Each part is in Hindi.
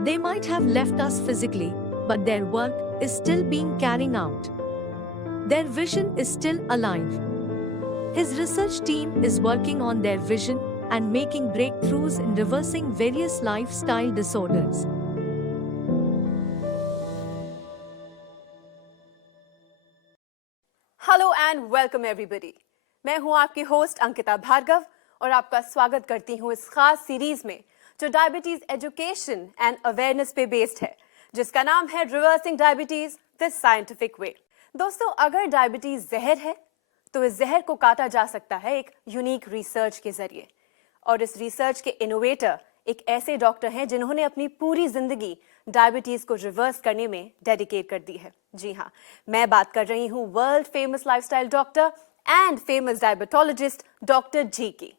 They might have left us physically, but their work is still being carried out. Their vision is still alive. His research team is working on their vision and making breakthroughs in reversing various lifestyle disorders. Hello and welcome everybody. मैं हूं आपकी होस्ट अंकिता भार्गव और आपका स्वागत करती हूं इस खास सीरीज में जो डायबिटीज एजुकेशन एंड अवेयरनेस पे बेस्ड है, जिसका नाम है reversing diabetes the scientific way. दोस्तों, अगर डायबिटीज जहर है तो इस जहर को काटा जा सकता है एक यूनिक रिसर्च के जरिए, और इस रिसर्च के इनोवेटर एक ऐसे डॉक्टर हैं जिन्होंने अपनी पूरी जिंदगी डायबिटीज को रिवर्स करने में डेडिकेट कर दी है। जी हाँ, मैं बात कर रही हूँ world famous lifestyle doctor and famous diabetologist doctor ji की।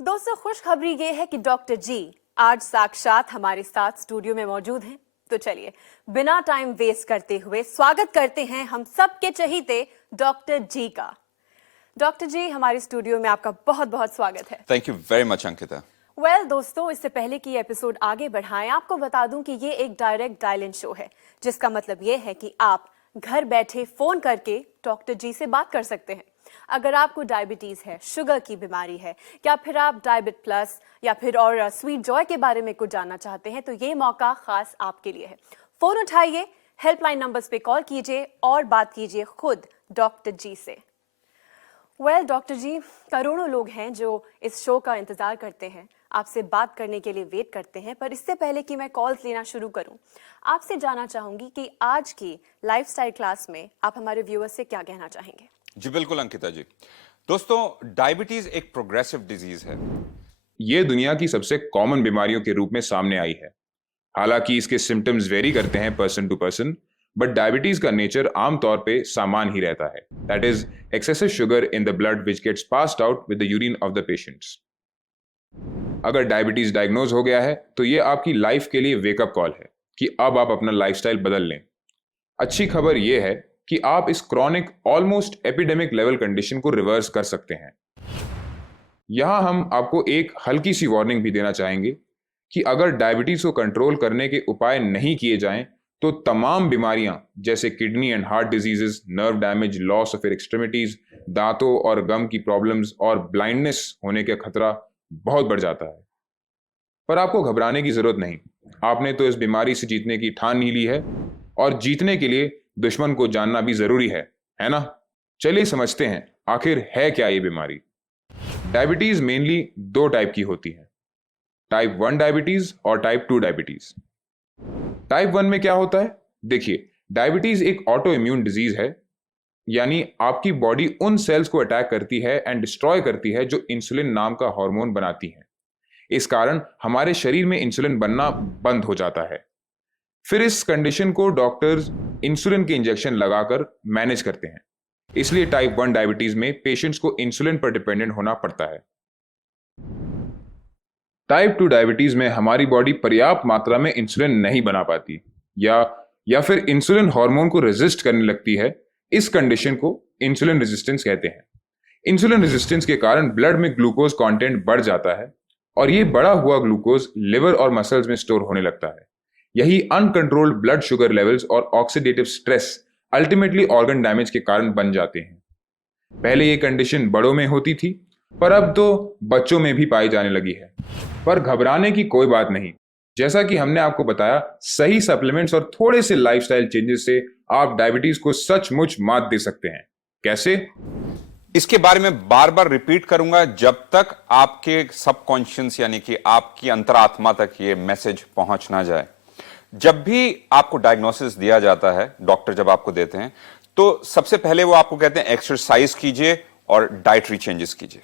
दोस्तों, खुशखबरी ये है कि डॉक्टर जी आज साक्षात हमारे साथ स्टूडियो में मौजूद हैं। तो चलिए बिना टाइम वेस्ट करते हुए स्वागत करते हैं हम सबके चहीते डॉक्टर जी का। डॉक्टर जी, हमारे स्टूडियो में आपका बहुत बहुत स्वागत है। Thank you very much Ankita. दोस्तों, इससे पहले कि एपिसोड आगे बढ़ाएं, आपको बता दूं कि ये एक डायरेक्ट डायल इन शो है, जिसका मतलब ये है कि आप घर बैठे फोन करके डॉक्टर जी से बात कर सकते हैं। अगर आपको डायबिटीज है, शुगर की बीमारी है, या फिर आप डायबिट प्लस या फिर और स्वीट जॉय के बारे में कुछ जानना चाहते हैं, तो ये मौका खास आपके लिए है। फोन उठाइए, हेल्पलाइन नंबर्स पे कॉल कीजिए और बात कीजिए खुद डॉक्टर जी से। डॉक्टर जी, करोड़ों लोग हैं जो इस शो का इंतजार करते हैं, आपसे बात करने के लिए वेट करते हैं। पर इससे पहले कि मैं कॉल्स लेना शुरू करूं, आपसे जानना चाहूंगी कि आज की लाइफस्टाइल क्लास में आप हमारे व्यूअर्स से क्या कहना चाहेंगे? जी बिल्कुल अंकिता जी। दोस्तों, डायबिटीज एक प्रोग्रेसिव डिजीज है। ये दुनिया की सबसे कॉमन बीमारियों के रूप में सामने आई है। हालांकि इसके सिम्टम्स वेरी करते हैं person to person, but diabetes का नेचर आमतौर पे सामान ही रहता है। That is excessive sugar in the blood which gets passed out with the urine of the patients. अगर डायबिटीज डायग्नोज हो गया है तो ये आपकी लाइफ के लिए वेकअप कॉल है कि अब आप अपना लाइफस्टाइल बदल लें। अच्छी खबर यह है कि आप इस chronic almost epidemic level condition को रिवर्स कर सकते हैं। यहां हम आपको एक हल्की सी वार्निंग भी देना चाहेंगे कि अगर डायबिटीज को कंट्रोल करने के उपाय नहीं किए जाएं तो तमाम बीमारियां जैसे kidney and heart diseases, nerve damage, loss of extremities, दांतों और गम की प्रॉब्लम्स और ब्लाइंडनेस होने का खतरा बहुत बढ़ जाता है। पर आपको घबराने की जरूरत नहीं। आपने तो इस बीमारी से जीतने की ठान ही ली है, और जीतने के लिए दुश्मन को जानना भी जरूरी है ना? चलिए समझते हैं आखिर है क्या ये बीमारी। डायबिटीज मेनली दो टाइप की होती है, टाइप 1 डायबिटीज और टाइप 2 डायबिटीज। टाइप 1 में क्या होता है? देखिए, डायबिटीज एक ऑटो इम्यून डिजीज है, यानी आपकी बॉडी उन सेल्स को अटैक करती है एंड डिस्ट्रॉय करती है जो इंसुलिन नाम का हार्मोन बनाती हैं। इस कारण हमारे शरीर में इंसुलिन बनना बंद हो जाता है। फिर इस कंडीशन को डॉक्टर्स इंसुलिन के इंजेक्शन लगाकर मैनेज करते हैं। इसलिए टाइप 1 डायबिटीज में पेशेंट्स को इंसुलिन पर डिपेंडेंट होना पड़ता है। टाइप 2 डायबिटीज में हमारी बॉडी पर्याप्त मात्रा में इंसुलिन नहीं बना पाती या फिर इंसुलिन हार्मोन को रेजिस्ट करने लगती है। इस कंडीशन को इंसुलिन रेजिस्टेंस कहते हैं। इंसुलिन रेजिस्टेंस के कारण ब्लड में ग्लूकोज कंटेंट बढ़ जाता है और ये बढ़ा हुआ ग्लूकोज लिवर और मसल्स में स्टोर होने लगता है। यही अनकंट्रोल्ड ब्लड शुगर लेवल्स और oxidative stress ultimately organ damage के कारण बन जाते हैं। पहले ये कंडीशन बड़ों में होती थी, पर अब तो बच्चों में भी पाई जाने लगी है। पर घबराने की कोई बात नहीं। जैसा कि हमने आपको बताया, सही सप्लीमेंट्स और थोड़े से लाइफस्टाइल चेंजेस से आप डायबिटीज को सचमुच मात दे सकते हैं। कैसे? इसके बारे में बार बार रिपीट करूंगा जब तक आपके सबकॉन्शियस यानी कि आपकी अंतरात्मा तक ये मैसेज पहुंच ना जाए। जब भी आपको डायग्नोसिस दिया जाता है, डॉक्टर जब आपको देते हैं, तो सबसे पहले वो आपको कहते हैं एक्सरसाइज कीजिए और डाइटरी चेंजेस कीजिए।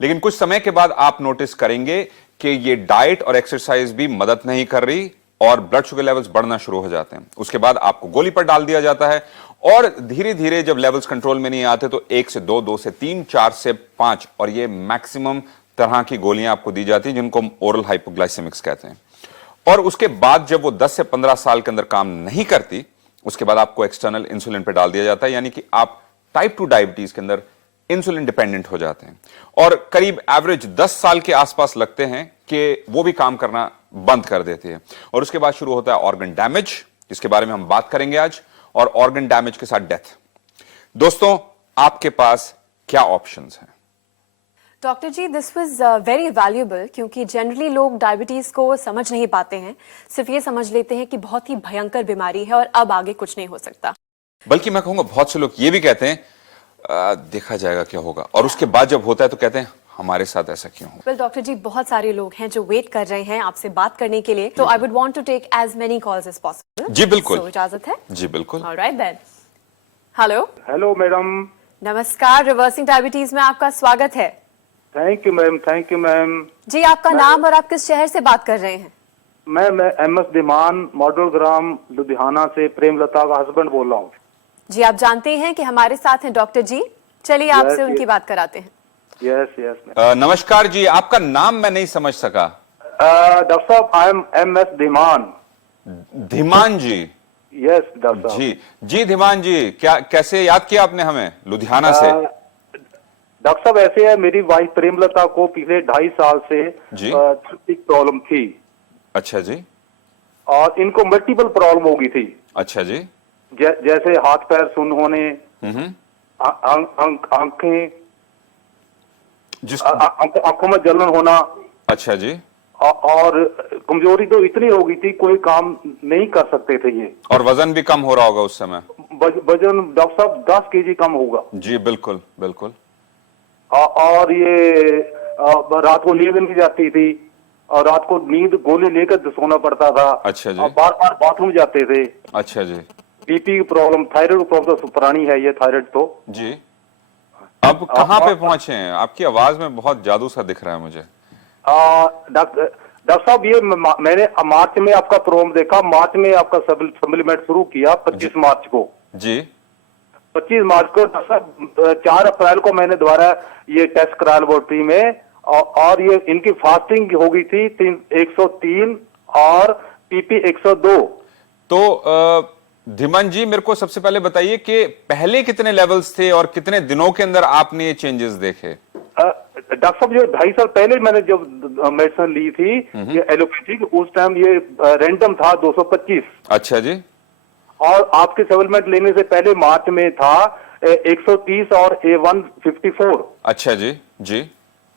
लेकिन कुछ समय के बाद आप नोटिस करेंगे कि ये डाइट और एक्सरसाइज भी मदद नहीं कर रही और ब्लड शुगर लेवल्स बढ़ना शुरू हो जाते हैं। उसके बाद आपको गोली पर डाल दिया जाता है और धीरे धीरे जब लेवल्स कंट्रोल में नहीं आते तो 1 से 2, 2 से 3, 4 से 5 और ये मैक्सिमम तरह की गोलियां आपको दी जाती हैं जिनको ओरल हाइपोग्लाइसेमिक्स कहते हैं। और उसके बाद जब वो 10 से 15 साल के अंदर काम नहीं करती, उसके बाद आपको एक्सटर्नल इंसुलिन पे डाल दिया जाता है, यानी कि आप टाइप 2 डायबिटीज के अंदर इंसुलिन डिपेंडेंट हो जाते हैं और करीब एवरेज 10 साल के आसपास लगते हैं कि वो भी काम करना बंद कर देती है। और उसके बाद शुरू होता है ऑर्गन डैमेज, जिसके बारे में हम बात करेंगे आज, और ऑर्गन डैमेज के साथ डेथ। दोस्तों, आपके पास क्या ऑप्शंस हैं? Doctor ji, this was very valuable, क्योंकि जनरली लोग डायबिटीज को समझ नहीं पाते हैं, सिर्फ ये समझ लेते हैं कि बहुत ही भयंकर बीमारी है और अब आगे कुछ नहीं हो सकता। बल्कि मैं कहूंगा बहुत से लोग ये भी कहते हैं देखा जाएगा क्या होगा, और उसके बाद जब होता है तो कहते हैं हमारे साथ ऐसा क्यों हो। वेल डॉक्टर जी, बहुत सारे लोग हैं जो वेट कर रहे हैं आपसे बात करने के लिए, तो I would want to take as many calls as possible. जी बिल्कुल। So, इजाजत है? जी बिल्कुल। Alright then. Hello. Hello madam. नमस्कार, रिवर्सिंग डायबिटीज में आपका स्वागत है। Thank you ma'am, thank you ma'am. जी, आपका नाम और आप किस शहर से बात कर रहे हैं? मैं एमएस दिमान, मॉडल ग्राम, लुधियाना से प्रेमलता का हस्बैंड बोल रहा हूँ। जी, आप जानते हैं कि हमारे साथ हैं डॉक्टर जी, चलिए आपसे उनकी बात कराते हैं। Yes yes. नमस्कार जी, आपका नाम मैं नहीं समझ सका। डॉक्टर साहब, I am Ms Dhiman. Dhiman ji? Yes doctor साहब। जी धीमान जी, क्या कैसे याद किया आपने हमें लुधियाना से? डॉक्टर साहब, ऐसे है, मेरी वाइफ प्रेमलता को पिछले 2.5 साल से जी प्रॉब्लम थी। अच्छा जी। और इनको मल्टीपल प्रॉब्लम हो गई थी। अच्छा जी। जैसे हाथ पैर सुन्न होने, आंखें, आंखों में जलन होना। अच्छा जी। और कमजोरी तो इतनी हो गई थी, कोई काम नहीं कर सकते थे ये। और वजन भी कम हो रहा होगा उस समय? वजन डॉक्टर साहब 10 केजी कम होगा। जी बिल्कुल बिल्कुल। और ये रात को नींद नहीं जाती थी, और रात को नींद गोली लेकर सोना पड़ता था। अच्छा जी। बार बार बाथरूम जाते थे। अच्छा जी। बीपी की प्रॉब्लम, थायराइड प्रॉब्लम तो पुरानी है ये थायराइड तो। जी। अब कहाँ पे पहुंचे हैं? आपकी आवाज में बहुत जादू सा दिख रहा है मुझे। डॉक्टर साहब, ये मैंने मार्च में आपका प्रोग्राम देखा, मार्च में आपका सप्लीमेंट शुरू किया 25 मार्च को। जी। 25 मार्च को डॉक्टर साहब 4 अप्रैल को मैंने दोबारा ये टेस्ट कराया लेबोरेटरी में, और ये इनकी फास्टिंग हो गई थी 103 और पीपी 102। तो धीमान जी, मेरे को सबसे पहले बताइए कि पहले कितने लेवल्स थे और कितने दिनों के अंदर आपने ये चेंजेस देखे? डॉक्टर साहब, जो 2.5 साल पहले मैंने जब मेडिसिन ली थी ये एलोपैथिक, उस टाइम ये रैंडम था 225। अच्छा जी। और आपके सप्लीमेंट लेने से पहले मार्च में था 130 और A154। अच्छा जी। जी।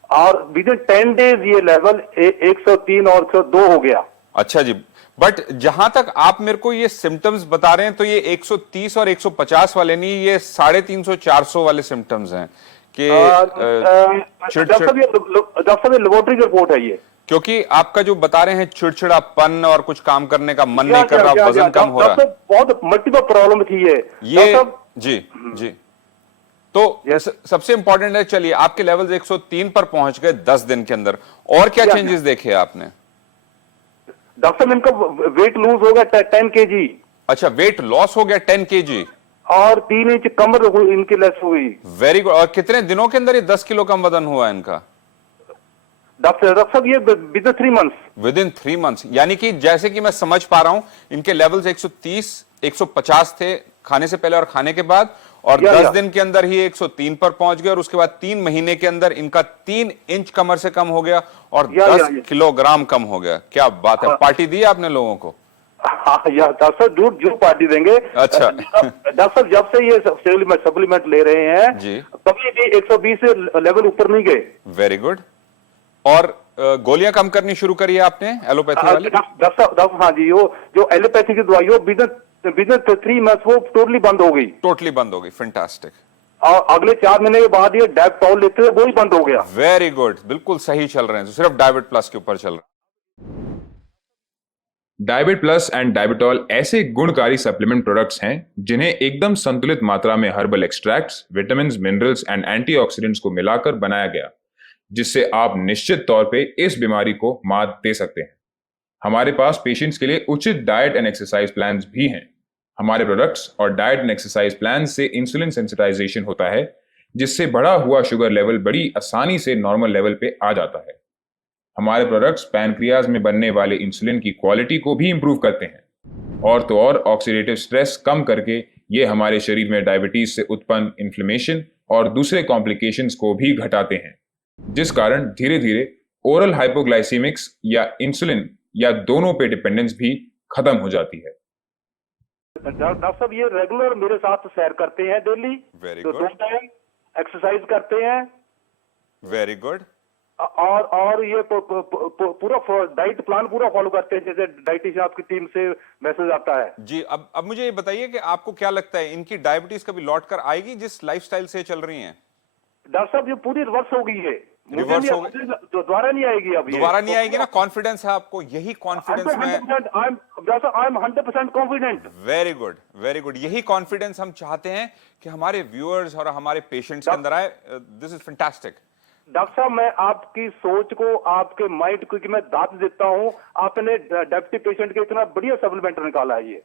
और विद इन 10 डेज ये लेवल 103 और 102 हो गया। अच्छा जी। बट जहां तक आप मेरे को ये सिम्टम्स बता रहे हैं, तो ये 130 और 150 वाले नहीं, ये 350 400 वाले सिम्टम्स हैं कि डॉक्टर साहब, ये लेबोरेटरी की रिपोर्ट है ये। क्योंकि आपका जो बता रहे हैं चिड़चिड़ापन और कुछ काम करने का मन नहीं कर रहा, वजन कम हो रहा है, बहुत मल्टीपल प्रॉब्लम थी ये। जी जी। तो सबसे इंपॉर्टेंट है, चलिए आपके लेवल्स 103 पर पहुंच गए 10 दिन के अंदर, और क्या चेंजेस देखे आपने? डॉक्टर साहब, इनका वेट लूज हो गया 10 केजी। अच्छा, वेट लॉस हो गया 10 केजी, और 3 इंच कमर इनकी लेस हुई। Very good. और कितने दिनों के अंदर ये 10 किलो कम वजन हुआ इनका? डॉक्टर साहब, ये with in 3 months. With in 3 months, यानी कि जैसे कि मैं समझ पा रहा हूं, इनके लेवल्स 130 150 थे खाने से पहले और खाने के बाद, और 10 दिन के अंदर ही 103 पर पहुंच गए, और उसके बाद 3 महीने के अंदर इनका 3 इंच कमर से कम हो गया और 10 किलोग्राम कम हो गया। क्या बात है! पार्टी दी आपने लोगों को? हाँ डॉक्टर साहब, जो पार्टी देंगे। अच्छा डॉक्टर साहब, जब से ये सप्लीमेंट ले रहे हैं जी, कभी भी 120 से लेवल ऊपर नहीं गए। Very good. और गोलियां कम करनी शुरू करी है आपने एलोपैथी वाली? डॉक्टर हाँ जी, जो एलोपैथी की दवाई हो विद इन 3 मंथ्स वो टोटली बंद हो गई। टोटली बंद हो गई, फैंटास्टिक। और अगले 4 महीने के बाद ये डैपटॉल लेते थे, वो ही बंद हो गया। वेरी गुड, बिल्कुल सही चल रहे हैं, सिर्फ डायबिट प्लस के ऊपर चल रहा है। डायबिट प्लस एंड डायबिटॉल ऐसे गुणकारी सप्लीमेंट प्रोडक्ट्स हैं जिन्हें एकदम संतुलित मात्रा में herbal extracts, vitamin, minerals and antioxidants को मिलाकर बनाया गया, जिससे आप निश्चित तौर पे इस बीमारी को मात दे सकते हैं। हमारे पास पेशेंट्स के लिए उचित डाइट एंड एक्सरसाइज प्लान्स भी हैं। हमारे प्रोडक्ट्स और डाइट एंड एक्सरसाइज प्लान से इंसुलिन सेंसिटाइजेशन होता है, जिससे बढ़ा हुआ शुगर लेवल बड़ी आसानी से नॉर्मल लेवल पे आ जाता है। हमारे प्रोडक्ट्स पैनक्रियाज में बनने वाले इंसुलिन की क्वालिटी को भी इंप्रूव करते हैं, और तो और ऑक्सीडेटिव स्ट्रेस कम करके ये हमारे शरीर में डायबिटीज से उत्पन्न इन्फ्लेमेशन और दूसरे कॉम्प्लिकेशंस को भी घटाते हैं, जिस कारण धीरे धीरे ओरल हाइपोग्लाइसीमिक्स या इंसुलिन या दोनों पे डिपेंडेंस भी खत्म हो जाती है। डॉक्टर साहब ये रेगुलर मेरे साथ सैर करते हैं डेली, वेरी तो गुड, 2 टाइम एक्सरसाइज करते हैं, वेरी गुड। और ये पूरा डाइट प्लान पूरा फॉलो करते हैं, जैसे डाइटिशियन आपकी टीम से मैसेज आता है। जी, अब मुझे ये बताइए कि आपको क्या लगता है, इनकी डायबिटीज कभी लौट कर आएगी जिस लाइफस्टाइल से चल रही हैं? डॉक्टर साहब ये पूरी रिवर्स हो गई है, रिवर्स हो गई, दोबारा नहीं आएगी। अब दोबारा नहीं आएगी ना? कॉन्फिडेंस है आपको? यही कॉन्फिडेंस में I am 100% confident. Very good, very good. यही कॉन्फिडेंस हम चाहते हैं कि हमारे व्यूअर्स और हमारे पेशेंट्स के अंदर आए। This is fantastic. डॉक्टर साहब मैं आपकी सोच को, आपके माइंड को कि मैं दाद देता हूं, आपने डायबिटीज पेशेंट के इतना बढ़िया सप्लीमेंट निकाला है ये।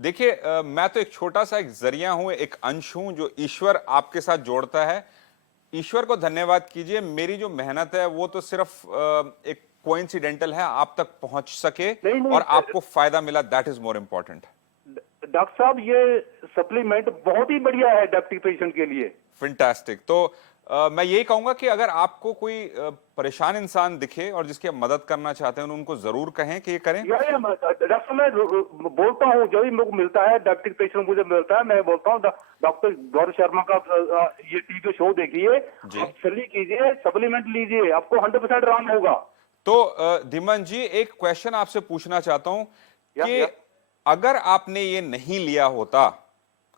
देखिए, मैं तो एक छोटा सा एक जरिया हूं, एक अंश हूं जो ईश्वर आपके साथ जोड़ता है। ईश्वर को धन्यवाद कीजिए, मेरी जो मेहनत है वो तो सिर्फ एक कोइंसिडेंटल है, आप तक पहुंच सके नहीं, और आपको फायदा मिला, that is more important. Doctor साहब ये सप्लीमेंट बहुत ही बढ़िया है डायबिटीज पेशेंट के लिए। फैंटास्टिक। तो मैं यही कहूंगा कि अगर आपको कोई परेशान इंसान दिखे और जिसकी आप मदद करना चाहते हैं, उनको जरूर कहें कि ये करें। डॉक्टर साहब मैं बोलता हूँ, जब भी मुझे मिलता है डायबिटीज पेशेंट मुझे मिलता है, मैं बोलता हूँ डॉक्टर गौरव शर्मा का ये टीवी शो देखिए, आप सली कीजिए, सप्लीमेंट लीजिए, आपको 100% आराम होगा। तो धीमन जी, एक क्वेश्चन आपसे पूछना चाहता हूं कि अगर आपने ये नहीं लिया होता,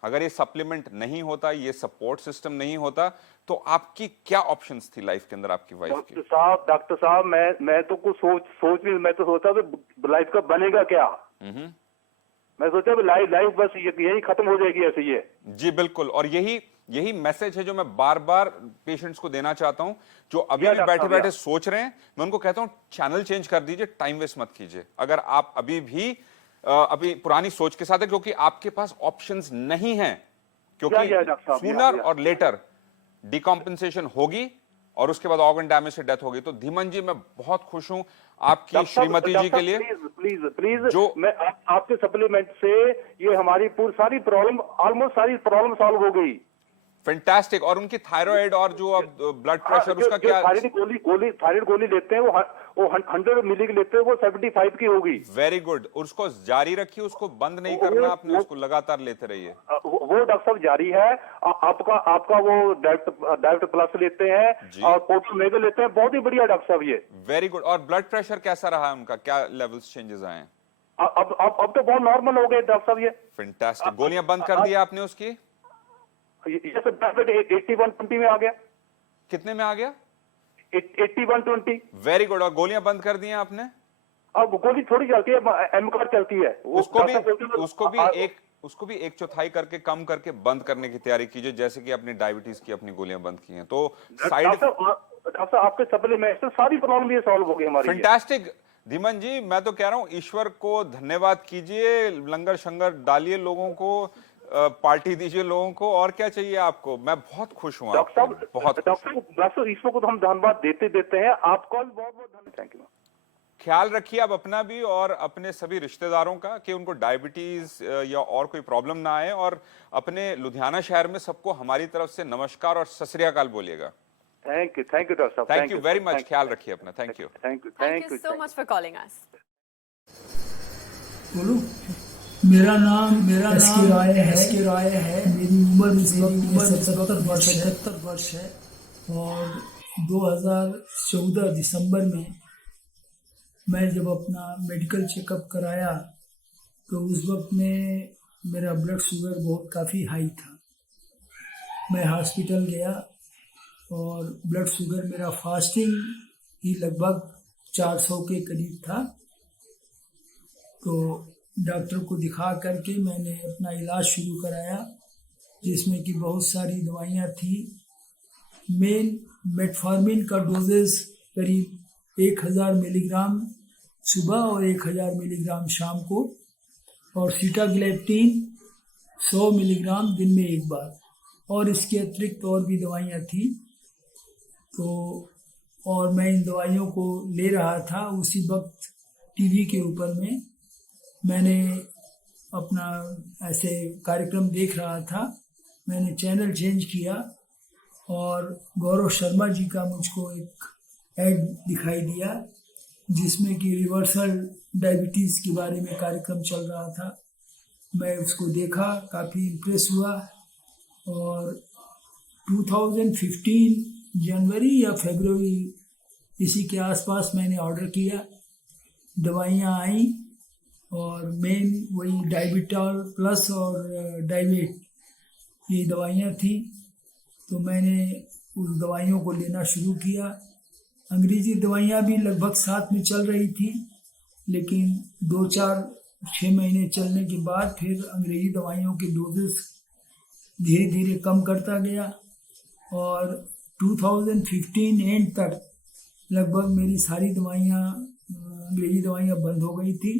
अगर ये सप्लीमेंट नहीं होता, ये सपोर्ट सिस्टम नहीं होता, तो आपकी क्या ऑप्शंस थी लाइफ के अंदर आपकी वाइफ की? डॉक्टर साहब मैं तो कुछ सोच नहीं, मैं तो सोचा लाइफ का बनेगा क्या। मैं सोचा लाइफ बस यही खत्म हो जाएगी ऐसे ही है। जी बिल्कुल, और यही मैसेज है जो मैं बार बार पेशेंट्स को देना चाहता हूं, जो अभी भी बैठे बैठे सोच रहे हैं। मैं उनको कहता हूं चैनल चेंज कर दीजिए, टाइम वेस्ट मत कीजिए। अगर आप अभी पुरानी सोच के साथ है, क्योंकि आपके पास ऑप्शंस नहीं है, क्योंकि सूनर और लेटर डिकॉम्पेंसेशन होगी और उसके बाद ऑर्गन डैमेज से डेथ होगी। तो धीमन जी, मैं बहुत खुश हूं आपकी श्रीमती जी के लिए। प्लीज जो मैं आपके सप्लीमेंट से ये हमारी सारी प्रॉब्लम, ऑलमोस्ट सारी प्रॉब्लम सॉल्व हो गई। फैंटास्टिक। और उनकी थायराइड और जो अब ब्लड प्रेशर, उसका क्या? थायराइड गोली लेते हैं वो 100 मिली की लेते हैं, वो 75 की होगी। Very good. उसको जारी रखिए, उसको बंद नहीं करना आपने, उसको लगातार लेते रहिए। वो डॉक्टर साहब जारी है। आपका वो डायबिट प्लस लेते हैं और पोर्टोमेगा लेते हैं, बहुत ही बढ़िया डॉक्टर साहब ये। Very good. और ब्लड प्रेशर कैसा रहा है उनका? क्या लेवल्स चेंजेस आए हैं? अब तो बहुत नॉर्मल हो गए डॉक्टर साहब ये। फैंटास्टिक। गोलियां बंद कर दी आपने उसकी? ये सब टैबलेट 8120 में आ गया। कितने में आ गया? 8120। Very good. और गोलियां बंद कर दी हैं आपने? अब गोली थोड़ी चलती है, एमकार चलती है। उसको भी एक चौथाई करके, कम करके बंद करने की तैयारी कीजिए, जैसे कि अपनी डायबिटीज की अपनी गोलियां बंद की हैं। तो साइड डॉक्टर आपके सप्लीमेंट से सारी प्रॉब्लम ये सॉल्व हो गई हमारी। फैंटास्टिक। धीमन जी, मैं तो कह रहा हूं ईश्वर को धन्यवाद कीजिए, लंगर शंगर डालिए लोगों को, पार्टी दीजिए लोगों को, और क्या चाहिए आपको? मैं बहुत खुश हूँ। डॉक्टर साहब ईश्वर को तो हम धन्यवाद देते हैं, आपका भी बहुत बहुत धन्यवाद। Thank you. ख्याल रखिए आप अपना भी और अपने सभी रिश्तेदारों का, कि उनको डायबिटीज या और कोई प्रॉब्लम ना आए। और अपने लुधियाना शहर में सबको हमारी तरफ से नमस्कार और सत श्री अकाल बोलिएगा। थैंक यू डॉक्टर साहब। Thank you very much. ख्याल रखिए अपना। Thank you so much for calling us. बोलो। मेरा नाम एस के राय है। मेरी उम्र इस वक्त 77 वर्ष है और 2014 दिसंबर में मैं जब अपना मेडिकल चेकअप कराया तो उस वक्त में मेरा ब्लड शुगर काफ़ी हाई था। मैं हॉस्पिटल गया और ब्लड शुगर मेरा फास्टिंग ही लगभग 400 के करीब था। तो डॉक्टर को दिखा करके मैंने अपना इलाज शुरू कराया, जिसमें कि बहुत सारी दवाइयाँ थी। मेटफॉर्मिन का डोजेस करीब 1000 मिलीग्राम सुबह और 1000 मिलीग्राम शाम को, और सीटाग्लेप्टिन 100 मिलीग्राम दिन में एक बार, और इसके अतिरिक्त और भी दवाइयाँ थी। तो और मैं इन दवाइयों को ले रहा था। उसी वक्त टीवी के ऊपर में मैंने अपना ऐसे कार्यक्रम देख रहा था। मैंने चैनल चेंज किया और गौरव शर्मा जी का मुझको एक ऐड दिखाई दिया, जिसमें कि रिवर्सल डायबिटीज़ के बारे में कार्यक्रम चल रहा था। मैं उसको देखा, काफ़ी इम्प्रेस हुआ और 2015 जनवरी या फरवरी इसी के आसपास मैंने ऑर्डर किया। दवाइयाँ आई और मेन वही डायबिटॉल प्लस और डाइवेट ये दवाइयाँ थी। तो मैंने उस दवाइयों को लेना शुरू किया। अंग्रेज़ी दवाइयाँ भी लगभग साथ में चल रही थी, लेकिन 2-4-6 महीने चलने के बाद फिर अंग्रेज़ी दवाइयों के डोजेस धीरे धीरे कम करता गया और 2015 एंड तक लगभग मेरी सारी दवाइयाँ अंग्रेज़ी दवाइयाँ बंद हो गई थी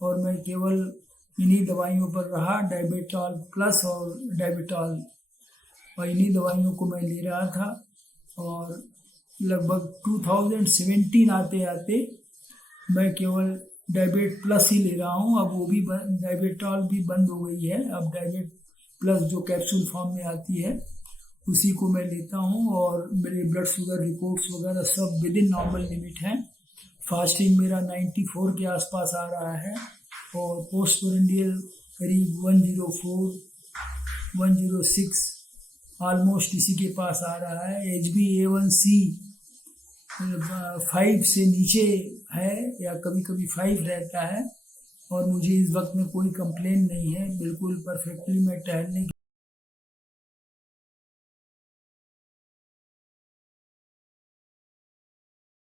और मैं केवल इन्हीं दवाइयों पर रहा, डायबिटॉल प्लस और डायबिटॉल, और इन्हीं दवाइयों को मैं ले रहा था। और लगभग 2017 आते आते मैं केवल डायबिट प्लस ही ले रहा हूँ। अब वो भी डायबिटॉल भी बंद हो गई है। अब डायबिट प्लस जो कैप्सूल फॉर्म में आती है उसी को मैं लेता हूँ और मेरे ब्लड शुगर रिपोर्ट्स वगैरह सब विद इन नॉर्मल लिमिट हैं। फास्टिंग मेरा 94 के आसपास आ रहा है और पोस्ट पोरेंडियल करीब 104, 106 ऑलमोस्ट इसी के पास आ रहा है। HbA1c 5 से नीचे है या कभी कभी 5 रहता है और मुझे इस वक्त में कोई कंप्लेन नहीं है। बिल्कुल परफेक्टली मैं टहलने